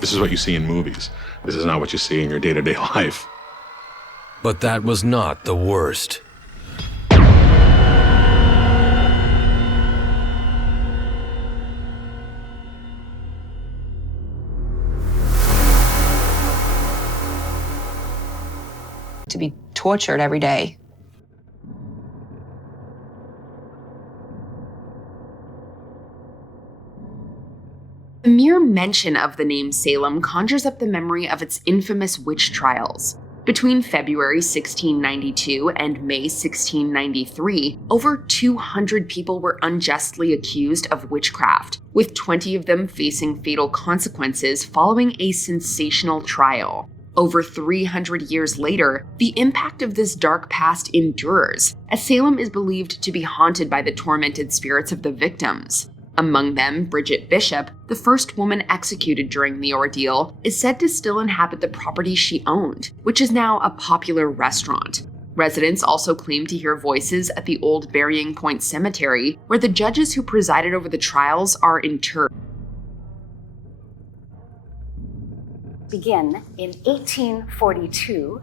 This is what you see in movies. This is not what you see in your day-to-day life. But that was not the worst. To be tortured every day. The mere mention of the name Salem conjures up the memory of its infamous witch trials. Between February 1692 and May 1693, over 200 people were unjustly accused of witchcraft, with 20 of them facing fatal consequences following a sensational trial. Over 300 years later, the impact of this dark past endures, as Salem is believed to be haunted by the tormented spirits of the victims. Among them, Bridget Bishop, the first woman executed during the ordeal, is said to still inhabit the property she owned, which is now a popular restaurant. Residents also claim to hear voices at the old Burying Point Cemetery, where the judges who presided over the trials are interred. Begin in 1842,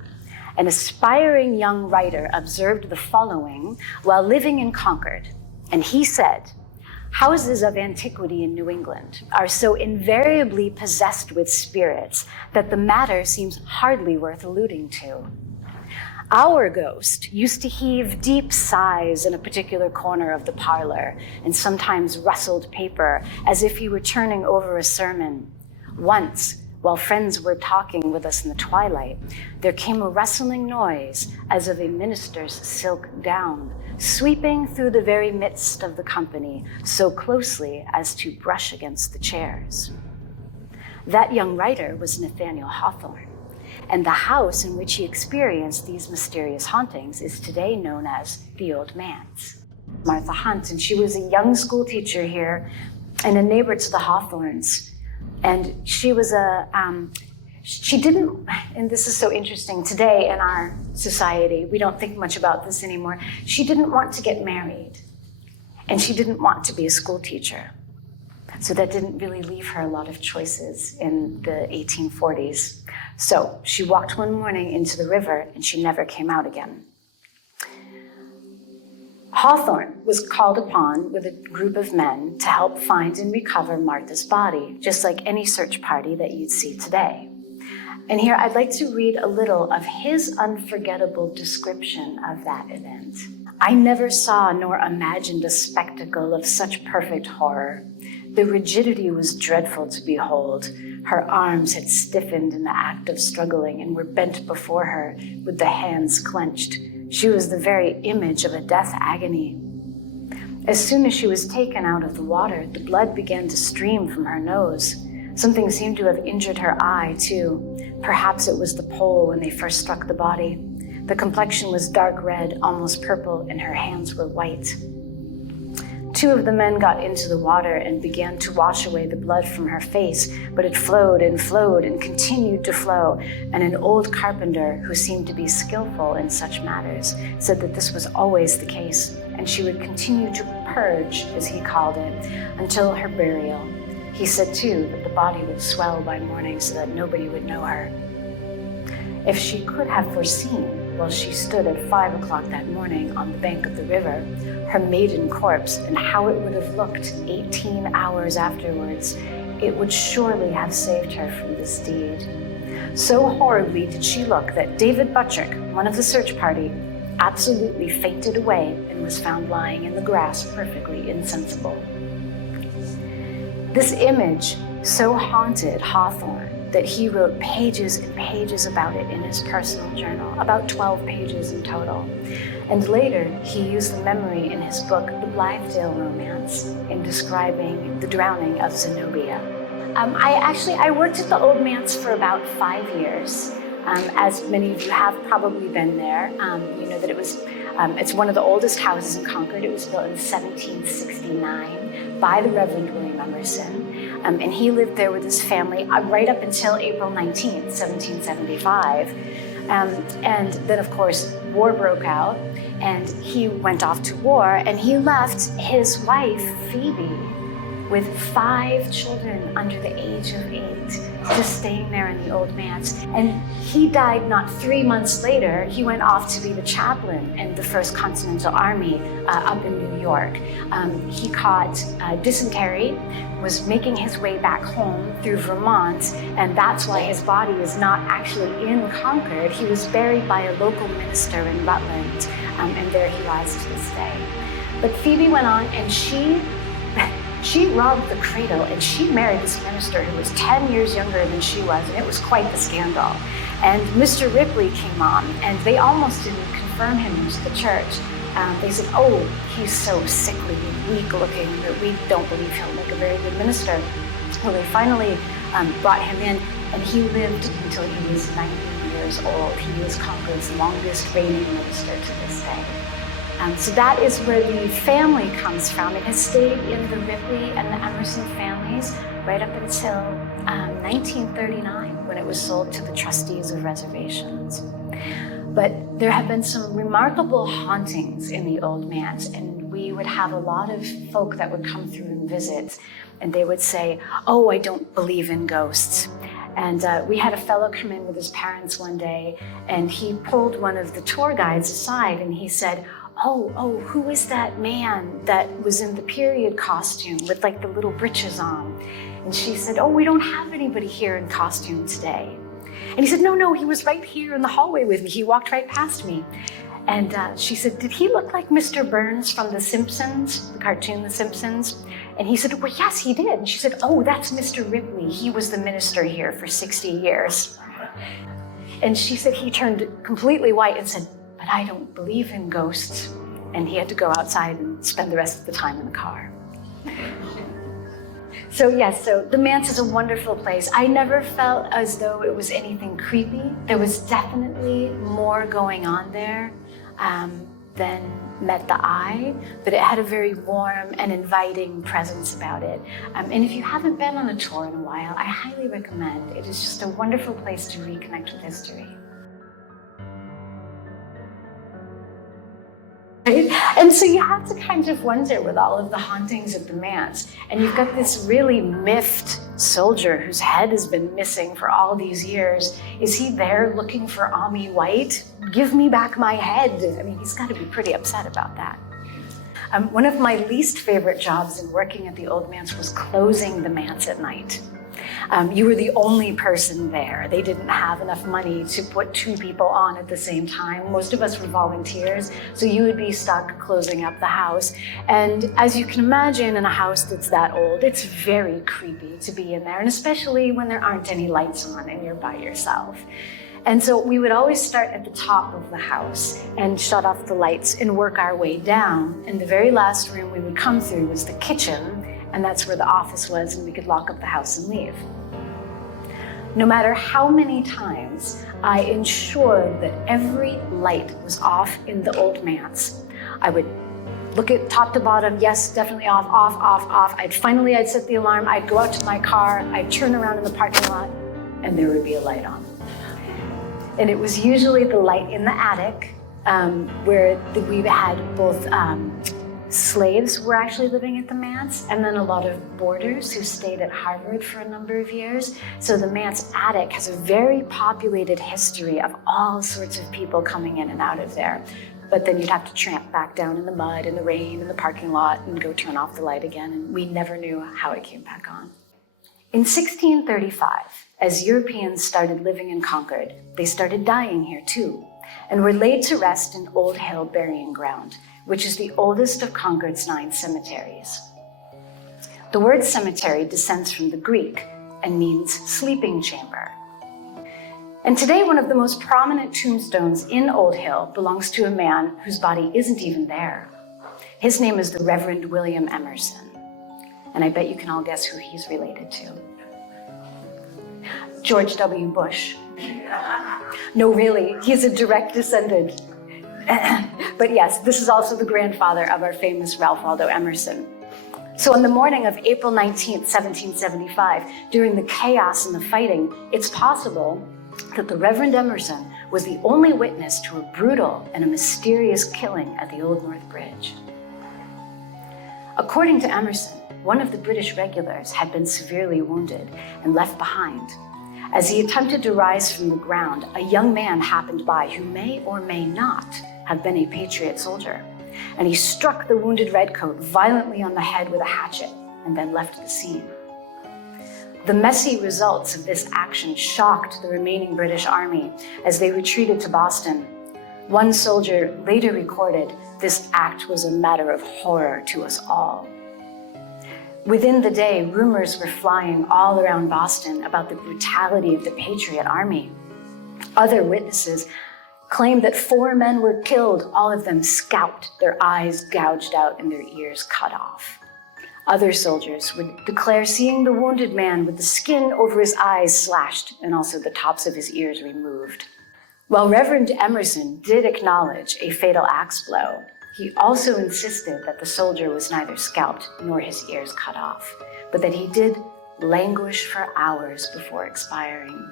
an aspiring young writer observed the following while living in Concord, and he said, "Houses of antiquity in New England are so invariably possessed with spirits that the matter seems hardly worth alluding to. Our ghost used to heave deep sighs in a particular corner of the parlor and sometimes rustled paper as if he were turning over a sermon. Once, while friends were talking with us in the twilight, there came a rustling noise as of a minister's silk gown, sweeping through the very midst of the company so closely as to brush against the chairs." That young writer was Nathaniel Hawthorne, and the house in which he experienced these mysterious hauntings is today known as the Old Manse. Martha Hunt, and she was a young school teacher here and a neighbor to the Hawthornes. And she was she didn't, and this is so interesting, today in our society, we don't think much about this anymore. She didn't want to get married, and she didn't want to be a school teacher. So that didn't really leave her a lot of choices in the 1840s. So she walked one morning into the river, and she never came out again. Hawthorne was called upon with a group of men to help find and recover Martha's body, just like any search party that you'd see today. And here I'd like to read a little of his unforgettable description of that event. "I never saw nor imagined a spectacle of such perfect horror. The rigidity was dreadful to behold. Her arms had stiffened in the act of struggling and were bent before her with the hands clenched. She was the very image of a death agony. As soon as she was taken out of the water, the blood began to stream from her nose. Something seemed to have injured her eye, too. Perhaps it was the pole when they first struck the body. The complexion was dark red, almost purple, and her hands were white. Two of the men got into the water and began to wash away the blood from her face, but it flowed and continued to flow, and an old carpenter who seemed to be skillful in such matters said that this was always the case, and she would continue to purge, as he called it, until her burial. He said, too, that the body would swell by morning so that nobody would know her. If she could have foreseen, while she stood at 5 o'clock that morning on the bank of the river, her maiden corpse and how it would have looked 18 hours afterwards, it would surely have saved her from this deed. So horribly did she look that David Buttrick, one of the search party, absolutely fainted away and was found lying in the grass perfectly insensible." This image so haunted Hawthorne that he wrote pages and pages about it in his personal journal, about 12 pages in total. And later, he used the memory in his book, The Blithedale Romance, in describing the drowning of Zenobia. I worked at the Old Manse for about 5 years. As many of you have probably been there, you know that it's one of the oldest houses in Concord. It was built in 1769 by the Reverend William Emerson. And he lived there with his family right up until April 19th, 1775. And then, of course, war broke out, and he went off to war, and he left his wife, Phoebe, with 5 children under the age of 8. just staying there in the old manse. And he died not 3 months later. He went off to be the chaplain in the First Continental Army up in New York. He caught dysentery, was making his way back home through Vermont, and that's why his body is not actually in Concord. He was buried by a local minister in Rutland, and there he lies to this day. But Phoebe went on, and she robbed the cradle, and she married this minister who was 10 years younger than she was, and it was quite the scandal. And Mr. Ripley came on, and they almost didn't confirm him into the church. They said, oh, he's so sickly and weak looking that we don't believe he'll make a very good minister. So they finally brought him in, and he lived until he was 90 years old. He was Concord's longest reigning minister to this day. So that is where the family comes from. It has stayed in the Ripley and the Emerson families right up until 1939, when it was sold to the trustees of reservations. But there have been some remarkable hauntings in the old manse, and we would have a lot of folk that would come through and visit, and they would say, oh, I don't believe in ghosts. And we had a fellow come in with his parents one day, and he pulled one of the tour guides aside, and he said, oh, who is that man that was in the period costume with like the little breeches on? And she said, oh, we don't have anybody here in costume today. And he said, no, he was right here in the hallway with me. He walked right past me. And she said, did he look like Mr. Burns from The Simpsons, the cartoon The Simpsons? And he said, well, yes, he did. And she said, oh, that's Mr. Ripley. He was the minister here for 60 years. And she said he turned completely white and said, but I don't believe in ghosts. And he had to go outside and spend the rest of the time in the car. So yes, so the manse is a wonderful place. I never felt as though it was anything creepy. There was definitely more going on there than met the eye, but it had a very warm and inviting presence about it. And if you haven't been on a tour in a while, I highly recommend. It is just a wonderful place to reconnect with history. Right? And so you have to kind of wonder with all of the hauntings at the manse, and you've got this really miffed soldier whose head has been missing for all these years. Is he there looking for Ami White? Give me back my head. I mean, he's got to be pretty upset about that. One of my least favorite jobs in working at the old manse was closing the manse at night. You were the only person there. They didn't have enough money to put 2 people on at the same time. Most of us were volunteers, so you would be stuck closing up the house. And as you can imagine, in a house that's that old, it's very creepy to be in there, and especially when there aren't any lights on and you're by yourself. And so we would always start at the top of the house and shut off the lights and work our way down. And the very last room we would come through was the kitchen, and that's where the office was, and we could lock up the house and leave. No matter how many times I ensured that every light was off in the old manse, I would look at top to bottom, yes, definitely off, off, off, off. I'd set the alarm, I'd go out to my car, I'd turn around in the parking lot, and there would be a light on. And it was usually the light in the attic, where we had both slaves were actually living at the manse, and then a lot of boarders who stayed at Harvard for a number of years. So the manse attic has a very populated history of all sorts of people coming in and out of there. But then you'd have to tramp back down in the mud, in the rain, in the parking lot, and go turn off the light again, and we never knew how it came back on. In 1635, as Europeans started living in Concord, they started dying here too, and were laid to rest in Old Hill Burying Ground, which is the oldest of Concord's 9 cemeteries. The word cemetery descends from the Greek and means sleeping chamber. And today, one of the most prominent tombstones in Old Hill belongs to a man whose body isn't even there. His name is the Reverend William Emerson, and I bet you can all guess who he's related to. George W. Bush. No, really, he's a direct descendant. But yes, this is also the grandfather of our famous Ralph Waldo Emerson. So on the morning of April 19th, 1775, during the chaos and the fighting, it's possible that the Reverend Emerson was the only witness to a brutal and a mysterious killing at the Old North Bridge. According to Emerson, one of the British regulars had been severely wounded and left behind, As he attempted to rise from the ground, a young man happened by who may or may not have been a Patriot soldier, and he struck the wounded redcoat violently on the head with a hatchet and then left the scene. The messy results of this action shocked the remaining British Army as they retreated to Boston. One soldier later recorded, "This act was a matter of horror to us all." Within the day, rumors were flying all around Boston about the brutality of the Patriot Army. Other witnesses claimed that 4 men were killed, all of them scalped, their eyes gouged out and their ears cut off. Other soldiers would declare seeing the wounded man with the skin over his eyes slashed and also the tops of his ears removed. While Reverend Emerson did acknowledge a fatal axe blow, he also insisted that the soldier was neither scalped nor his ears cut off, but that he did languish for hours before expiring.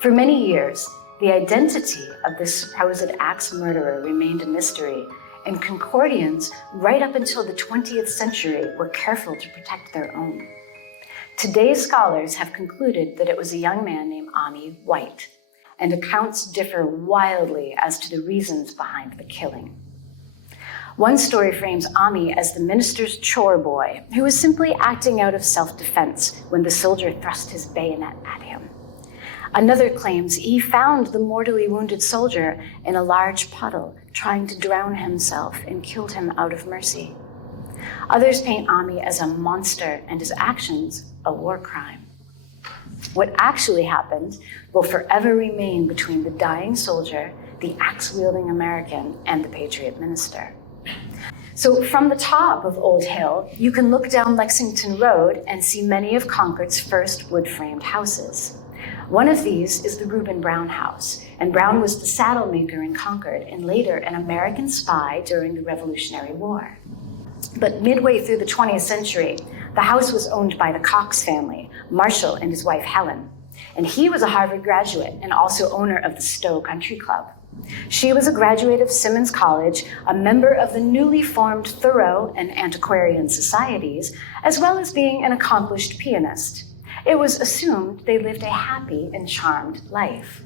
For many years, the identity of this supposed axe murderer remained a mystery, and Concordians, right up until the 20th century, were careful to protect their own. Today's scholars have concluded that it was a young man named Ami Wright, and accounts differ wildly as to the reasons behind the killing. One story frames Ami as the minister's chore boy, who was simply acting out of self-defense when the soldier thrust his bayonet at him. Another claims he found the mortally wounded soldier in a large puddle, trying to drown himself, and killed him out of mercy. Others paint Ami as a monster and his actions a war crime. What actually happened will forever remain between the dying soldier, the axe-wielding American, and the Patriot minister. So from the top of Old Hill, you can look down Lexington Road and see many of Concord's first wood-framed houses. One of these is the Reuben Brown House, and Brown was the saddle maker in Concord and later an American spy during the Revolutionary War. But midway through the 20th century, the house was owned by the Cox family, Marshall and his wife Helen, and he was a Harvard graduate and also owner of the Stowe Country Club. She was a graduate of Simmons College, a member of the newly formed Thoreau and Antiquarian Societies, as well as being an accomplished pianist. It was assumed they lived a happy and charmed life.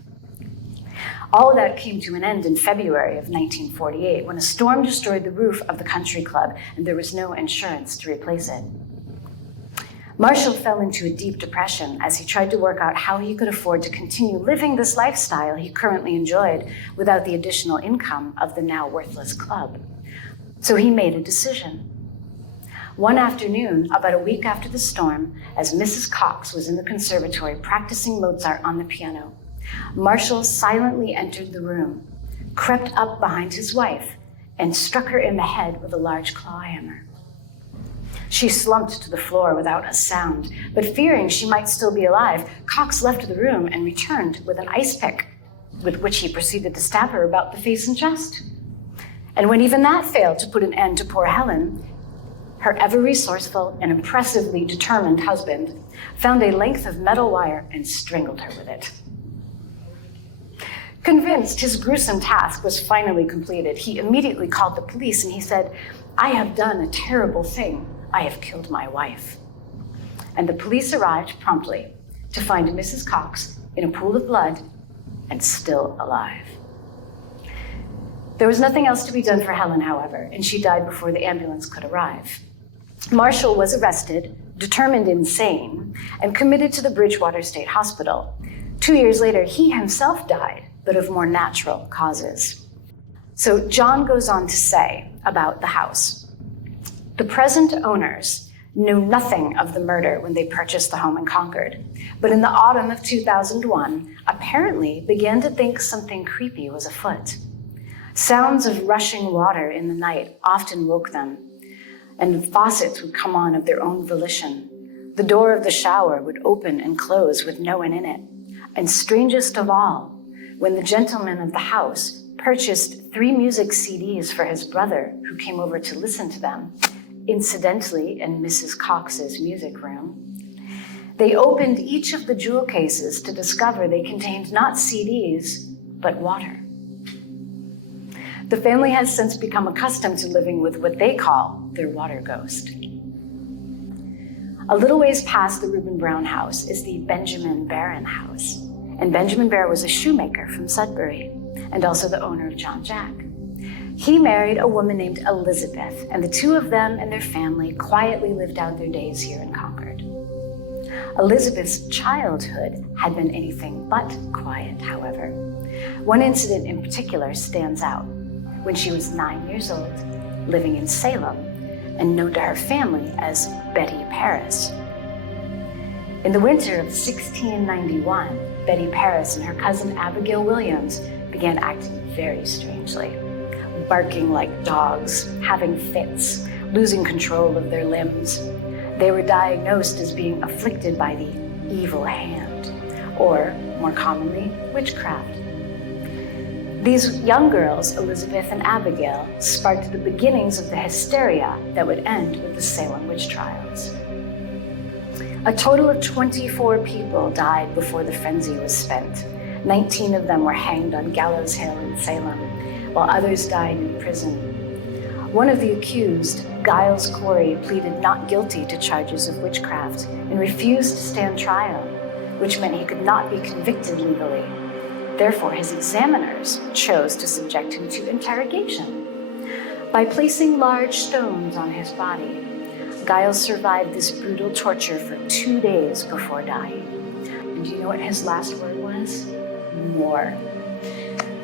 All of that came to an end in February of 1948 when a storm destroyed the roof of the country club and there was no insurance to replace it. Marshall fell into a deep depression as he tried to work out how he could afford to continue living this lifestyle he currently enjoyed without the additional income of the now worthless club. So he made a decision. One afternoon, about a week after the storm, as Mrs. Cox was in the conservatory practicing Mozart on the piano, Marshall silently entered the room, crept up behind his wife, and struck her in the head with a large claw hammer. She slumped to the floor without a sound, but fearing she might still be alive, Cox left the room and returned with an ice pick, with which he proceeded to stab her about the face and chest. And when even that failed to put an end to poor Helen, her ever-resourceful and impressively determined husband found a length of metal wire and strangled her with it. Convinced his gruesome task was finally completed, he immediately called the police and he said, "I have done a terrible thing. I have killed my wife." And the police arrived promptly to find Mrs. Cox in a pool of blood and still alive. There was nothing else to be done for Helen, however, and she died before the ambulance could arrive. Marshall was arrested, determined insane, and committed to the Bridgewater State Hospital. 2 years later, he himself died, but of more natural causes. So John goes on to say about the house, "The present owners knew nothing of the murder when they purchased the home in Concord, but in the autumn of 2001, apparently began to think something creepy was afoot. Sounds of rushing water in the night often woke them, and faucets would come on of their own volition. The door of the shower would open and close with no one in it. And strangest of all, when the gentleman of the house purchased 3 music CDs for his brother who came over to listen to them, incidentally in Mrs. Cox's music room, they opened each of the jewel cases to discover they contained not CDs, but water. The family has since become accustomed to living with what they call their water ghost." A little ways past the Reuben Brown house is the Benjamin Barron house. And Benjamin Barron was a shoemaker from Sudbury and also the owner of John Jack. He married a woman named Elizabeth, and the two of them and their family quietly lived out their days here in Concord. Elizabeth's childhood had been anything but quiet, however. One incident in particular stands out. When she was 9 years old, living in Salem, and known to her family as Betty Paris. In the winter of 1691, Betty Paris and her cousin Abigail Williams began acting very strangely, barking like dogs, having fits, losing control of their limbs. They were diagnosed as being afflicted by the evil hand, or more commonly, witchcraft. These young girls, Elizabeth and Abigail, sparked the beginnings of the hysteria that would end with the Salem witch trials. A total of 24 people died before the frenzy was spent. 19 of them were hanged on Gallows Hill in Salem, while others died in prison. One of the accused, Giles Corey, pleaded not guilty to charges of witchcraft and refused to stand trial, which meant he could not be convicted legally. Therefore, his examiners chose to subject him to interrogation. By placing large stones on his body, Giles survived this brutal torture for 2 days before dying. And do you know what his last word was? More.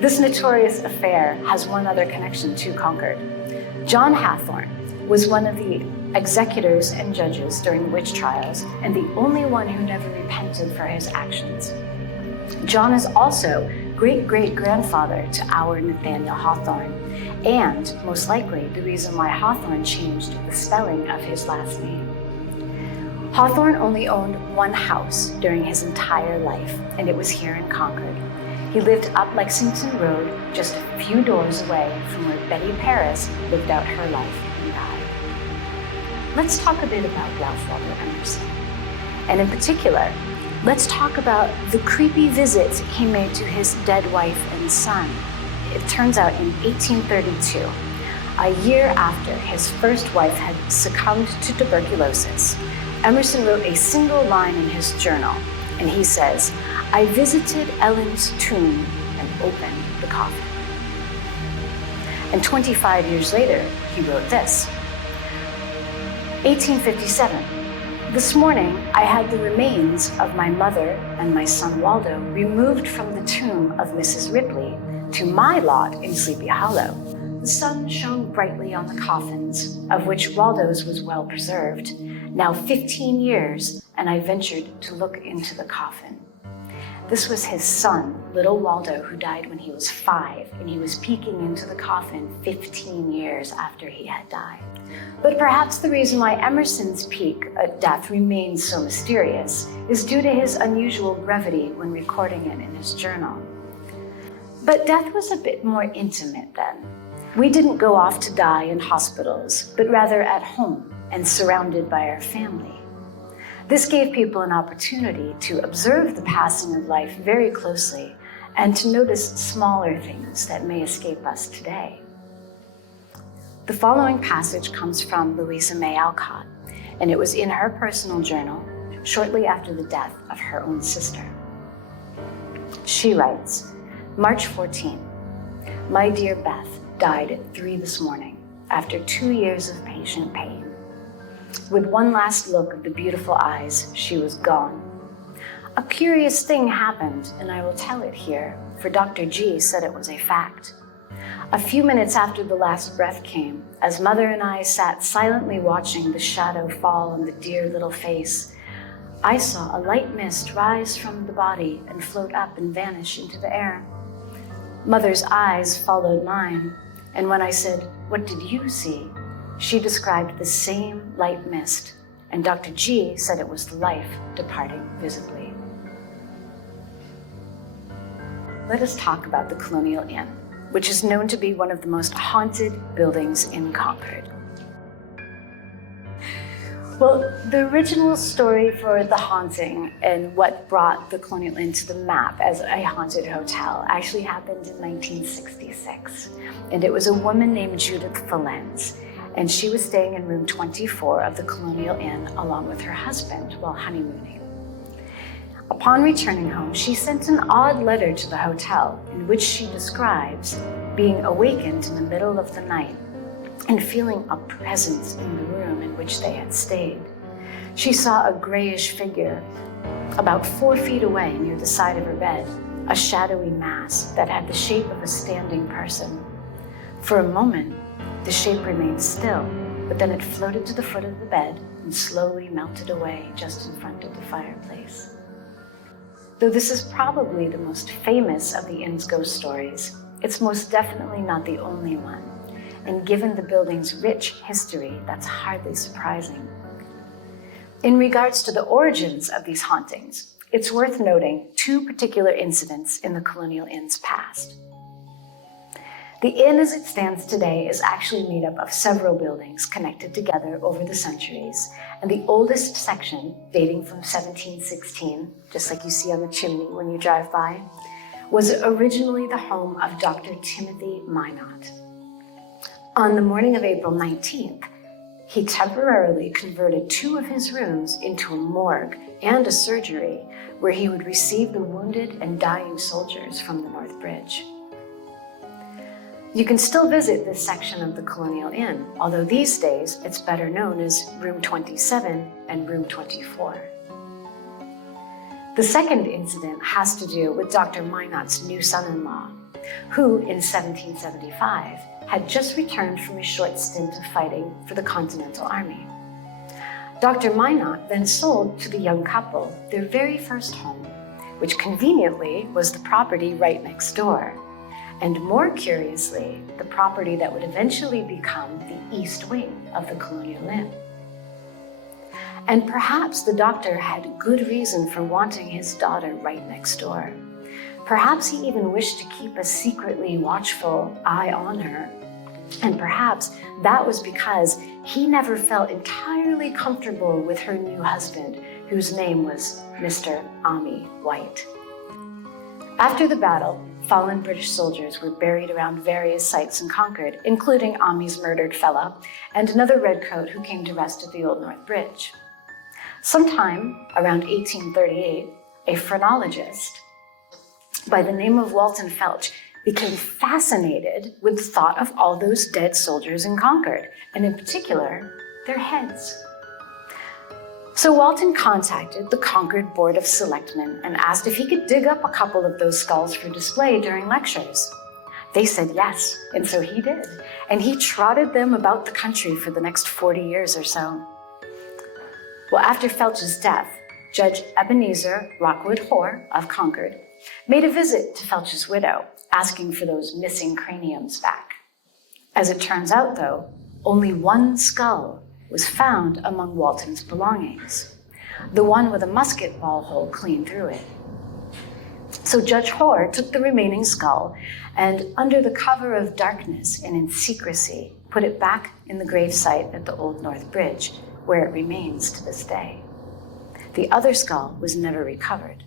This notorious affair has one other connection to Concord. John Hathorne was one of the executors and judges during the witch trials, and the only one who never repented for his actions. John is also great-great-grandfather to our Nathaniel Hawthorne, and most likely the reason why Hawthorne changed the spelling of his last name. Hawthorne only owned one house during his entire life, and it was here in Concord. He lived up Lexington Road, just a few doors away from where Betty Paris lived out her life and died. Let's talk a bit about Ralph Waldo Emerson, and in particular, let's talk about the creepy visits he made to his dead wife and son. It turns out in 1832, a year after his first wife had succumbed to tuberculosis, Emerson wrote a single line in his journal, and he says, "I visited Ellen's tomb and opened the coffin." And 25 years later, he wrote this. 1857. This morning, I had the remains of my mother and my son Waldo removed from the tomb of Mrs. Ripley to my lot in Sleepy Hollow. The sun shone brightly on the coffins, of which Waldo's was well preserved. Now 15 years, and I ventured to look into the coffin. This was his son, little Waldo, who died when he was 5, and he was peeking into the coffin 15 years after he had died. But perhaps the reason why Emerson's peek at death remains so mysterious is due to his unusual brevity when recording it in his journal. But death was a bit more intimate then. We didn't go off to die in hospitals, but rather at home and surrounded by our family. This gave people an opportunity to observe the passing of life very closely and to notice smaller things that may escape us today. The following passage comes from Louisa May Alcott, and it was in her personal journal shortly after the death of her own sister. She writes, March 14, my dear Beth died at 3 this morning after 2 years of patient pain. With one last look of the beautiful eyes, she was gone. A curious thing happened, and I will tell it here, for Dr. G said it was a fact. A few minutes after the last breath came, as Mother and I sat silently watching the shadow fall on the dear little face, I saw a light mist rise from the body and float up and vanish into the air. Mother's eyes followed mine, and when I said, "What did you see?" she described the same light mist, and Dr. G said it was the life departing visibly. Let us talk about the Colonial Inn, which is known to be one of the most haunted buildings in Concord. Well, the original story for the haunting and what brought the Colonial Inn to the map as a haunted hotel actually happened in 1966. And it was a woman named Judith Falens. and she was staying in room 24 of the Colonial Inn along with her husband while honeymooning. Upon returning home, she sent an odd letter to the hotel in which she describes being awakened in the middle of the night and feeling a presence in the room in which they had stayed. She saw a grayish figure about 4 feet away near the side of her bed, a shadowy mass that had the shape of a standing person. For a moment, the shape remained still, but then it floated to the foot of the bed and slowly melted away just in front of the fireplace. Though this is probably the most famous of the inn's ghost stories, it's most definitely not the only one. And given the building's rich history, that's hardly surprising. In regards to the origins of these hauntings, it's worth noting 2 particular incidents in the Colonial Inn's past. The inn as it stands today is actually made up of several buildings connected together over the centuries, and the oldest section, dating from 1716, just like you see on the chimney when you drive by, was originally the home of Dr. Timothy Minot. On the morning of April 19th, he temporarily converted 2 of his rooms into a morgue and a surgery where he would receive the wounded and dying soldiers from the North Bridge. You can still visit this section of the Colonial Inn, although these days it's better known as Room 27 and Room 24. The second incident has to do with Dr. Minot's new son-in-law, who in 1775 had just returned from a short stint of fighting for the Continental Army. Dr. Minot then sold to the young couple their very first home, which conveniently was the property right next door, and more curiously, the property that would eventually become the east wing of the Colonial Inn. And perhaps the doctor had good reason for wanting his daughter right next door. Perhaps he even wished to keep a secretly watchful eye on her. And perhaps that was because he never felt entirely comfortable with her new husband, whose name was Mr. Ami Wright. After the battle, fallen British soldiers were buried around various sites in Concord, including Ami's murdered fellow and another redcoat who came to rest at the Old North Bridge. Sometime around 1838, a phrenologist by the name of Walton Felch became fascinated with the thought of all those dead soldiers in Concord, and in particular, their heads. So Walton contacted the Concord Board of Selectmen and asked if he could dig up a couple of those skulls for display during lectures. They said yes, and so he did, and he trotted them about the country for the next 40 years or so. Well, after Felch's death, Judge Ebenezer Rockwood Hoare of Concord made a visit to Felch's widow, asking for those missing craniums back. As it turns out, though, only one skull was found among Walton's belongings, the one with a musket ball hole clean through it. So Judge Hoare took the remaining skull and, under the cover of darkness and in secrecy, put it back in the gravesite at the Old North Bridge, where it remains to this day. The other skull was never recovered.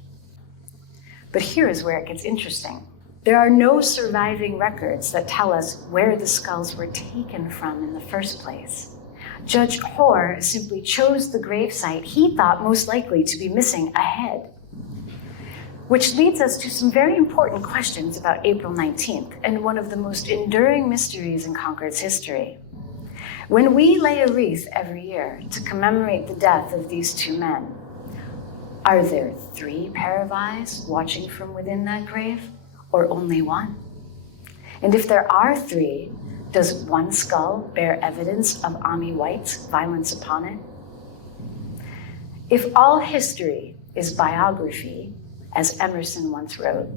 But here is where it gets interesting. There are no surviving records that tell us where the skulls were taken from in the first place. Judge Hoare simply chose the gravesite he thought most likely to be missing a head. Which leads us to some very important questions about April 19th and one of the most enduring mysteries in Concord's history. When we lay a wreath every year to commemorate the death of these 2 men, are there 3 pair of eyes watching from within that grave, or only 1? And if there are 3, does one skull bear evidence of Ami Wright's violence upon it? If all history is biography, as Emerson once wrote,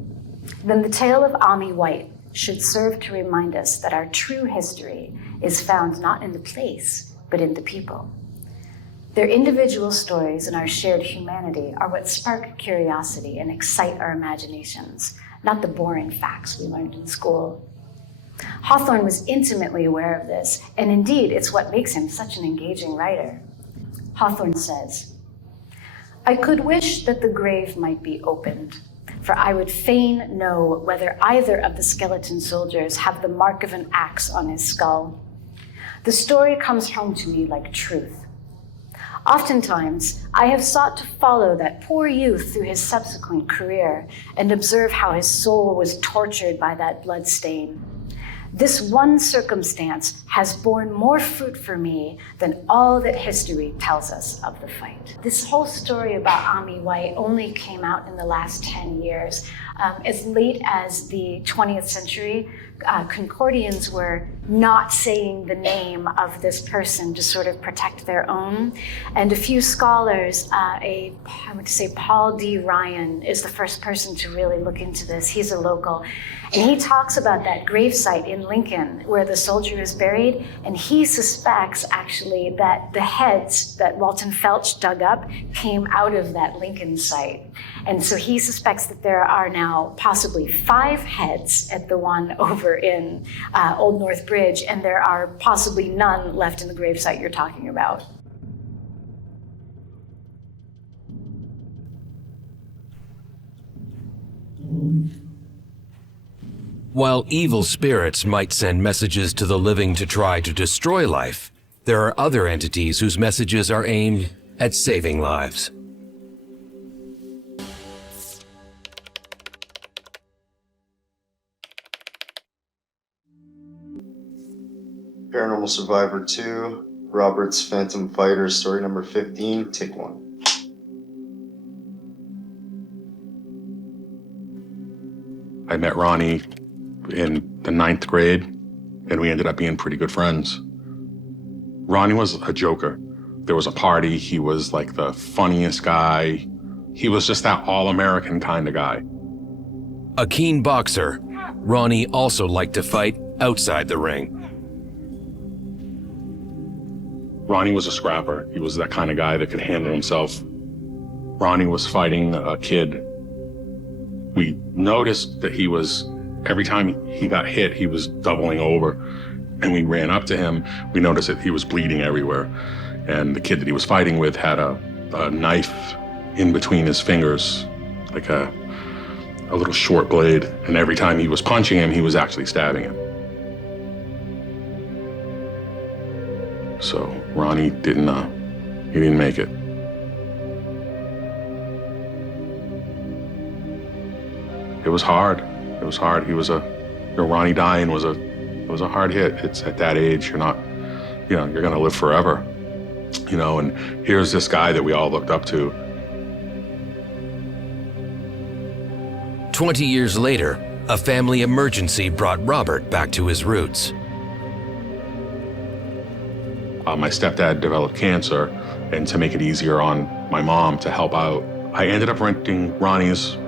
then the tale of Ami Wright should serve to remind us that our true history is found not in the place, but in the people. Their individual stories and our shared humanity are what spark curiosity and excite our imaginations, not the boring facts we learned in school. Hawthorne was intimately aware of this, and indeed, it's what makes him such an engaging writer. Hawthorne says, "I could wish that the grave might be opened, for I would fain know whether either of the skeleton soldiers have the mark of an axe on his skull. The story comes home to me like truth. Oftentimes, I have sought to follow that poor youth through his subsequent career and observe how his soul was tortured by that blood stain. This one circumstance has borne more fruit for me than all that history tells us of the fight. This whole story about Ami White only came out in the last 10 years. As late as the 20th century, Concordians were not saying the name of this person to sort of protect their own. And a few scholars, I would say Paul D. Ryan is the first person to really look into this. He's a local. And he talks about that gravesite in Lincoln where the soldier is buried. And he suspects actually that the heads that Walton Felch dug up came out of that Lincoln site. And so he suspects that there are now possibly 5 heads at the one over in Old North Bridge, and there are possibly none left in the gravesite you're talking about. While evil spirits might send messages to the living to try to destroy life, there are other entities whose messages are aimed at saving lives. Paranormal Survivor 2, Robert's Phantom Fighter, story number 15, take 1. I met Ronnie in the 9th grade, and we ended up being pretty good friends. Ronnie was a joker. There was a party, he was like the funniest guy. He was just that all-American kind of guy. A keen boxer, Ronnie also liked to fight outside the ring. Ronnie was a scrapper. He was that kind of guy that could handle himself. Ronnie was fighting a kid. We noticed that he was, every time he got hit, he was doubling over. And we ran up to him. We noticed that he was bleeding everywhere. And the kid that he was fighting with had a knife in between his fingers, like a little short blade. And every time he was punching him, he was actually stabbing him. So Ronnie didn't make it. It was hard. It was hard. Ronnie dying was a hard hit. It's at that age, you're gonna live forever. And here's this guy that we all looked up to. 20 years later, a family emergency brought Robert back to his roots. My stepdad developed cancer, and to make it easier on my mom to help out, I ended up renting Ronnie's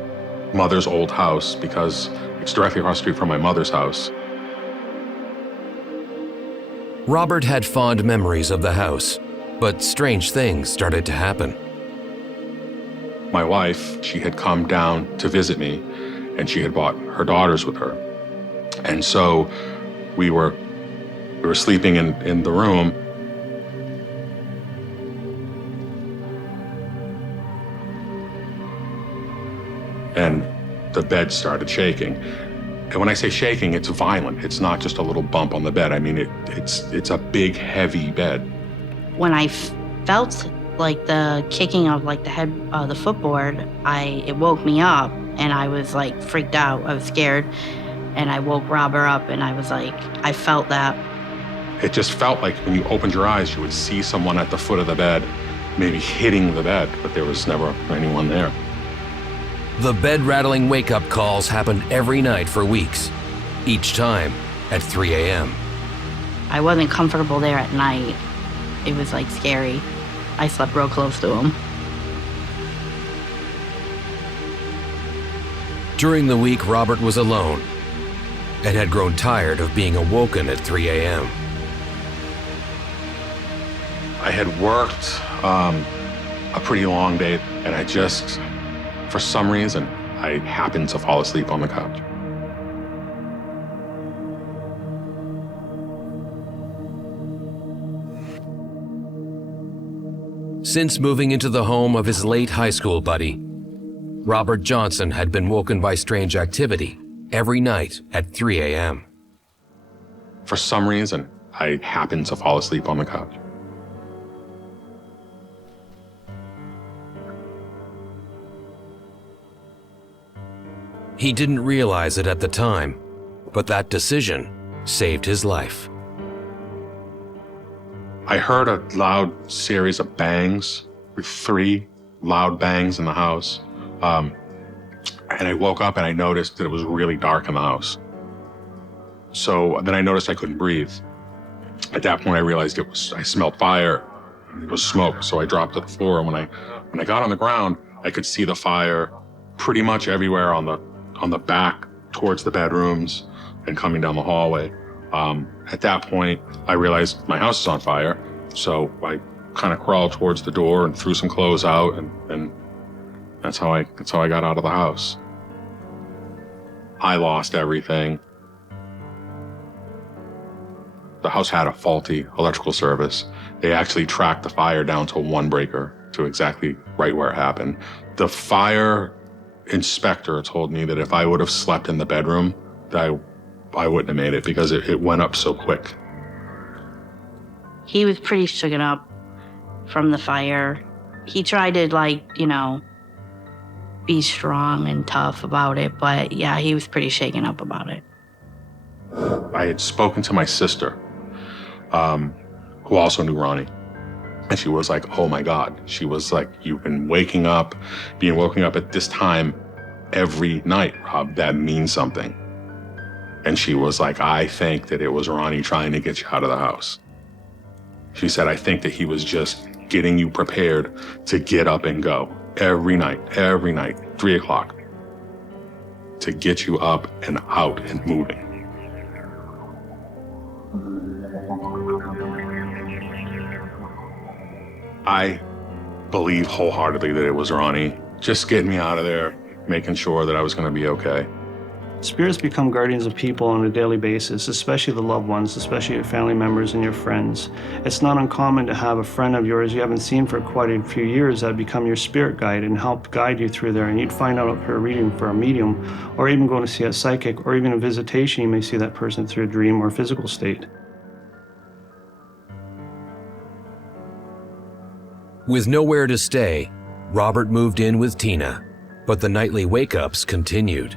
mother's old house because it's directly across the street from my mother's house. Robert had fond memories of the house, but strange things started to happen. My wife, she had come down to visit me, and she had brought her daughters with her. And so we were sleeping in the room. And the bed started shaking. And when I say shaking, it's violent. It's not just a little bump on the bed. I mean, it's a big, heavy bed. When I felt like the kicking of like the head, the footboard, it woke me up, and I was like freaked out. I was scared, and I woke Robert up, and I was like, I felt that. It just felt like when you opened your eyes, you would see someone at the foot of the bed, maybe hitting the bed, but there was never anyone there. The bed-rattling wake-up calls happened every night for weeks, each time at 3 a.m. I wasn't comfortable there at night. It was like scary. I slept real close to him. During the week, Robert was alone and had grown tired of being awoken at 3 a.m. I had worked a pretty long day, and I just, for some reason, I happened to fall asleep on the couch. Since moving into the home of his late high school buddy, Robert Johnson had been woken by strange activity every night at 3 a.m. For some reason, I happened to fall asleep on the couch. He didn't realize it at the time, but that decision saved his life. I heard a loud series of bangs, 3 loud bangs in the house. And I woke up and I noticed that it was really dark in the house. So then I noticed I couldn't breathe. At that point, I realized I smelled fire. It was smoke. So I dropped to the floor. And when I got on the ground, I could see the fire pretty much everywhere on the back towards the bedrooms and coming down the hallway. At that point, I realized my house is on fire. So I kind of crawled towards the door and threw some clothes out, and that's how I got out of the house. I lost everything. The house had a faulty electrical service. They actually tracked the fire down to 1 breaker, to exactly right where it happened. The fire inspector told me that if I would have slept in the bedroom, that I wouldn't have made it, because it went up so quick. He was pretty shaken up from the fire. He tried to, be strong and tough about it, but yeah, he was pretty shaken up about it. I had spoken to my sister, who also knew Ronnie. And she was like, oh my God. She was like, you've been being woken up at this time every night, Rob. That means something. And she was like, I think that it was Ronnie trying to get you out of the house. She said, I think that he was just getting you prepared to get up and go every night, 3 o'clock, to get you up and out and moving. I believe wholeheartedly that it was Ronnie just getting me out of there, making sure that I was going to be okay. Spirits become guardians of people on a daily basis, especially the loved ones, especially your family members and your friends. It's not uncommon to have a friend of yours you haven't seen for quite a few years that become your spirit guide and help guide you through there. And you'd find out for a reading for a medium, or even going to see a psychic, or even a visitation, you may see that person through a dream or physical state. With nowhere to stay, Robert moved in with Tina, but the nightly wake-ups continued.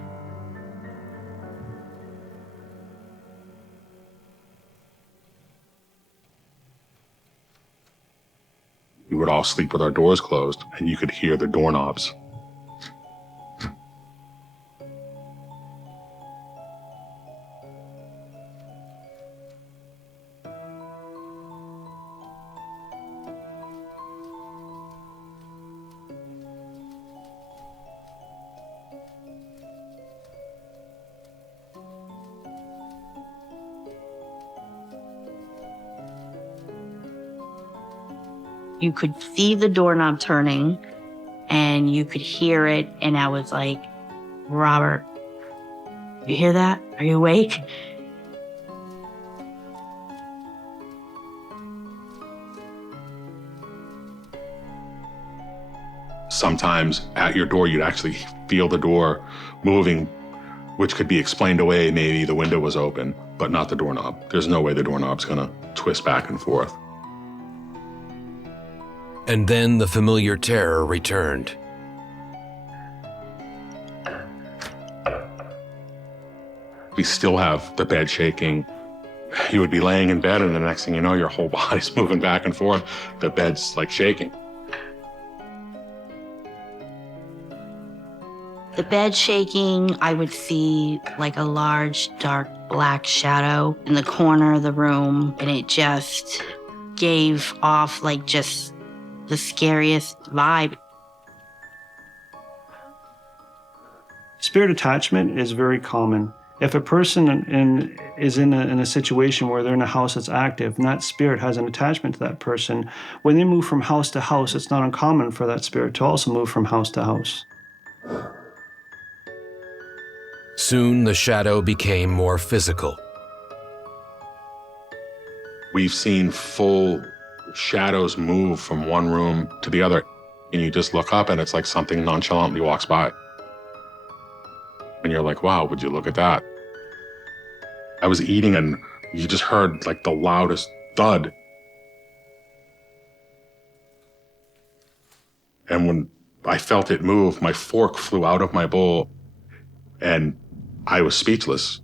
We would all sleep with our doors closed, and you could hear the doorknobs. You could see the doorknob turning and you could hear it. And I was like, Robert, you hear that? Are you awake? Sometimes at your door, you'd actually feel the door moving, which could be explained away. Maybe the window was open, but not the doorknob. There's no way the doorknob's gonna twist back and forth. And then the familiar terror returned. We still have the bed shaking. You would be laying in bed, and the next thing you know, your whole body's moving back and forth. The bed's like shaking. The bed shaking, I would see like a large, dark, black shadow in the corner of the room, and it just gave off like just the scariest vibe. Spirit attachment is very common. If a person is in a situation where they're in a house that's active and that spirit has an attachment to that person, when they move from house to house, it's not uncommon for that spirit to also move from house to house. Soon the shadow became more physical. We've seen full shadows move from one room to the other, and you just look up and it's like something nonchalantly walks by. And you're like, wow, would you look at that? I was eating and You just heard like the loudest thud. And when I felt it move, my fork flew out of my bowl and I was speechless.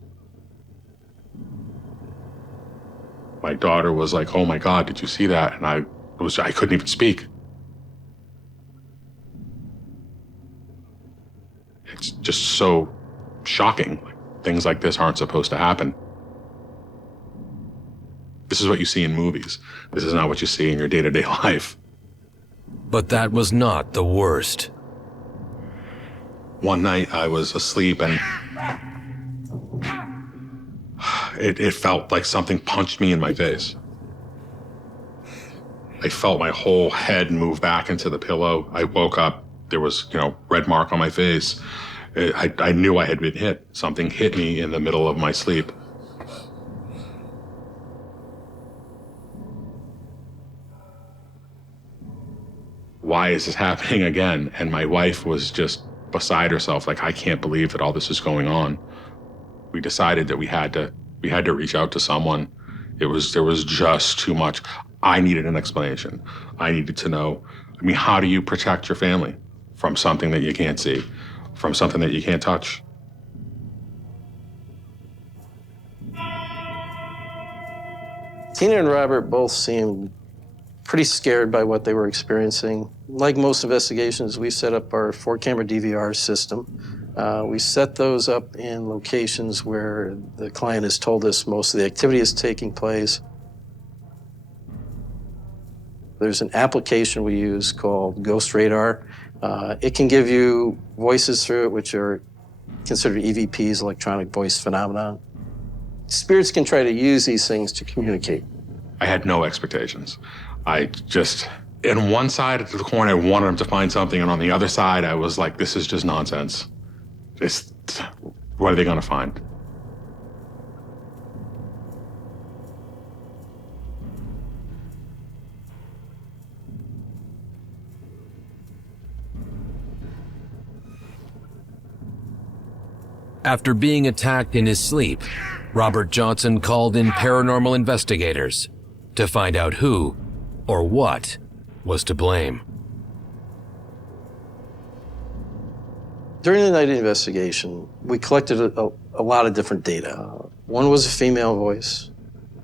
My daughter was like, "Oh my God, did you see that?" And I couldn't even speak. It's just so shocking. Like, things like this aren't supposed to happen. This is what you see in movies. This is not what you see in your day-to-day life. But that was not the worst. One night I was asleep and it felt like something punched me in my face. I felt my whole head move back into the pillow. I woke up, there was, red mark on my face. I knew I had been hit. Something hit me in the middle of my sleep. Why is this happening again? And my wife was just beside herself, like, I can't believe that all this is going on. We decided that we had to reach out to someone. There was just too much. I needed an explanation. I needed to know, how do you protect your family from something that you can't see, from something that you can't touch? Tina and Robert both seemed pretty scared by what they were experiencing. Like most investigations, we set up our 4-camera DVR system. We set those up in locations where the client has told us most of the activity is taking place. There's an application we use called Ghost Radar. It can give you voices through it, which are considered EVPs, electronic voice phenomenon. Spirits can try to use these things to communicate. I had no expectations. In one side of the coin, I wanted them to find something, and on the other side, I was like, this is just nonsense. What are they gonna find? After being attacked in his sleep, Robert Johnson called in paranormal investigators to find out who or what was to blame. During the night investigation, we collected a lot of different data. One was a female voice.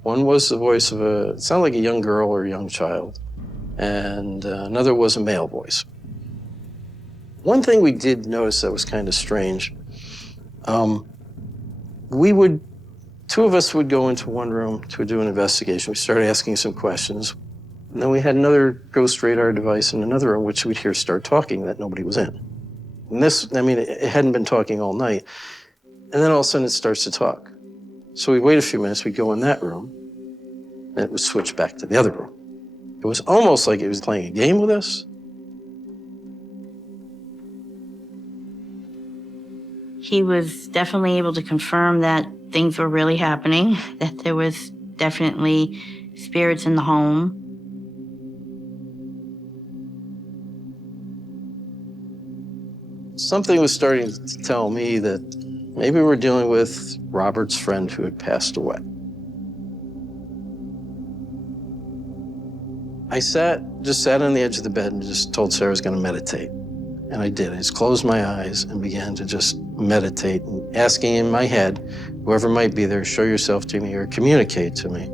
One was the voice of it sounded like a young girl or a young child. And another was a male voice. One thing we did notice that was kind of strange, two of us would go into one room to do an investigation. We started asking some questions. And then we had another ghost radar device in another room, which we'd hear start talking that nobody was in. And it hadn't been talking all night. And then all of a sudden it starts to talk. So we wait a few minutes, we go in that room, and it would switch back to the other room. It was almost like it was playing a game with us. He was definitely able to confirm that things were really happening, that there was definitely spirits in the home. Something was starting to tell me that maybe we're dealing with Robert's friend who had passed away. I just sat on the edge of the bed and just told Sarah I was going to meditate. And I did. I just closed my eyes and began to just meditate, and asking in my head, whoever might be there, show yourself to me or communicate to me.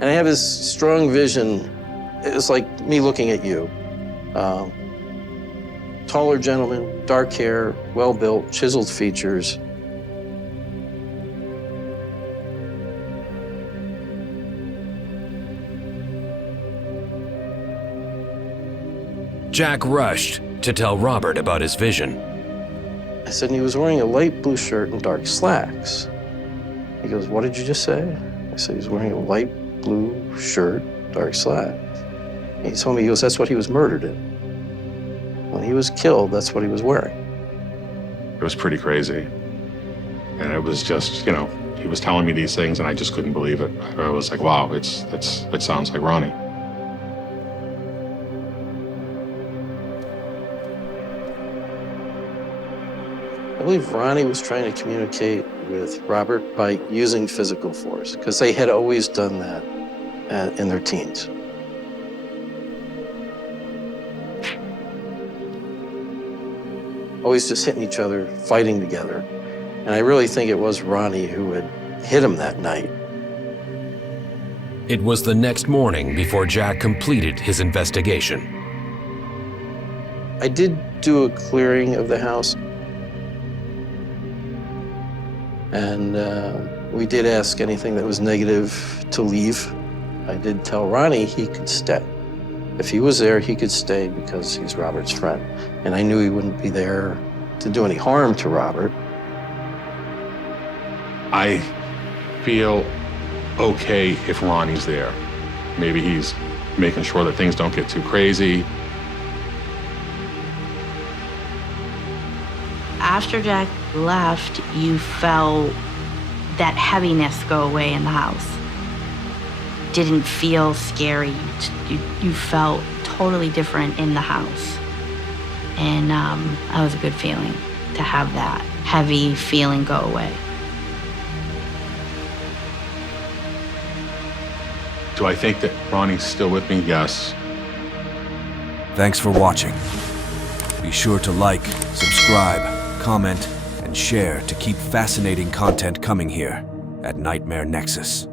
And I have this strong vision. It was like me looking at you. Taller gentleman, dark hair, well-built, chiseled features. Jack rushed to tell Robert about his vision. I said, and he was wearing a light blue shirt and dark slacks. He goes, what did you just say? I said, he was wearing a light blue shirt, dark slacks. And he told me, he goes, that's what he was murdered in. When he was killed, that's what he was wearing. It was pretty crazy. And it was just, he was telling me these things and I just couldn't believe it. I was like, wow, it sounds like Ronnie. believe Ronnie was trying to communicate with Robert by using physical force, because they had always done that in their teens. Always just hitting each other, fighting together. And I really think it was Ronnie who had hit him that night. It was the next morning before Jack completed his investigation. I did do a clearing of the house. And we did ask anything that was negative to leave. I did tell Ronnie he could stay. If he was there, he could stay because he's Robert's friend. And I knew he wouldn't be there to do any harm to Robert. I feel okay if Ronnie's there. Maybe he's making sure that things don't get too crazy. After Jack left, you felt that heaviness go away in the house. Didn't feel scary. You felt totally different in the house. And that was a good feeling, to have that heavy feeling go away. Do I think that Ronnie's still with me? Yes. Thanks for watching. Be sure to like, subscribe, comment, and share to keep fascinating content coming here at Nightmare Nexus.